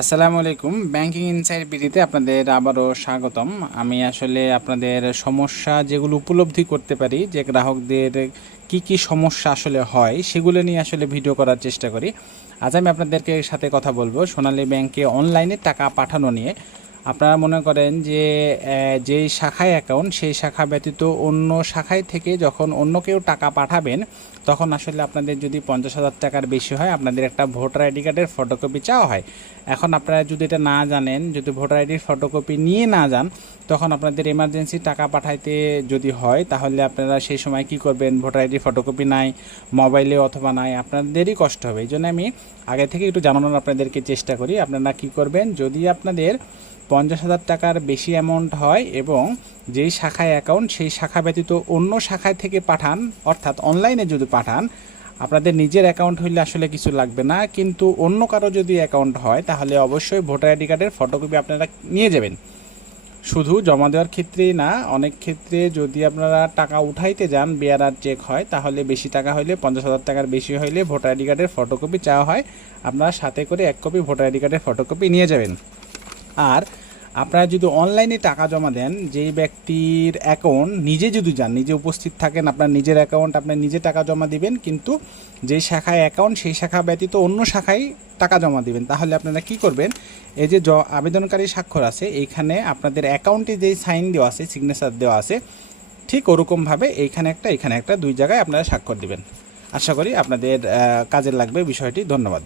আসসালামু আলাইকুম। Banking inside বিডিতে আপনাদের আবারও স্বাগতম। আমি আসলে আপনাদের সমস্যা যেগুলো উপলব্ধি করতে পারি যে গ্রাহকদের কি কি সমস্যা আসলে হয় সেগুলো নিয়ে আসলে ভিডিও করার চেষ্টা করি। আজ আমি আপনাদেরকে সাথে কথা বলবো সোনালী ব্যাংকে অনলাইনে টাকা পাঠানো নিয়ে। আপনারা মনে করেন যে যেই শাখায় অ্যাকাউন্ট সেই শাখা ব্যতীত অন্য শাখায় থেকে যখন অন্য কেউ টাকা পাঠাবেন তখন আসলে আপনাদের যদি 50,000 টাকার বেশি হয় আপনাদের একটা ভোটার আইডি কার্ডের ফটোকপি চাওয়া হয়। এখন আপনারা যদি এটা না জানেন, যদি ভোটার আইডির ফটোকপি নিয়ে না যান, তখন আপনাদের এমার্জেন্সি টাকা পাঠাইতে যদি হয় তাহলে আপনারা সেই সময় কি করবেন? ভোটার আইডির ফটোকপি নাই, মোবাইলে অথবা নাই, আপনাদেরই কষ্ট হবে। এই জন্য আমি আগে থেকে একটু জানানোর আপনাদেরকে চেষ্টা করি। আপনারা কি করবেন? যদি আপনাদের 50,000 টাকার বেশি অ্যামাউন্ট হয় এবং যেই শাখায় অ্যাকাউন্ট সেই শাখা ব্যতীত অন্য শাখায় থেকে পাঠান, অর্থাৎ অনলাইনে যদি পাঠান, আপনাদের নিজের অ্যাকাউন্ট হইলে আসলে কিছু লাগবে না, কিন্তু অন্য কারো যদি অ্যাকাউন্ট হয় তাহলে অবশ্যই ভোটার আইডি কার্ডের ফটোকপি আপনারা নিয়ে যাবেন। শুধু জমা দেওয়ার ক্ষেত্রেই না, অনেক ক্ষেত্রে যদি আপনারা টাকা উঠাইতে যান, বেয়ারার চেক হয়, তাহলে বেশি টাকা হইলে 50,000 টাকার বেশি হইলে ভোটার আইডি কার্ডের ফটোকপি চাওয়া হয়। আপনারা সাথে করে 1 কপি ভোটার আইডি কার্ডের ফটোকপি নিয়ে যাবেন। আর আপনারা যদি অনলাইনে টাকা জমা দেন, যেই ব্যক্তির অ্যাকাউন্ট নিজে যদি যান, নিজে উপস্থিত থাকেন, আপনার নিজের অ্যাকাউন্ট, আপনি নিজে টাকা জমা দিবেন, কিন্তু যেই শাখায় অ্যাকাউন্ট সেই শাখা ব্যতীত অন্য শাখায় টাকা জমা দিবেন, তাহলে আপনারা কি করবেন? এই যে আবেদনকারী স্বাক্ষর আছে, এইখানে আপনাদের অ্যাকাউন্টে যেই সাইন দেওয়া আছে, সিগনেচার দেওয়া আছে, ঠিক ওরকমভাবে এইখানে একটা এখানে একটা 2 জায়গায় আপনারা স্বাক্ষর দিবেন। আশা করি আপনাদের কাজে লাগবে বিষয়টি। ধন্যবাদ।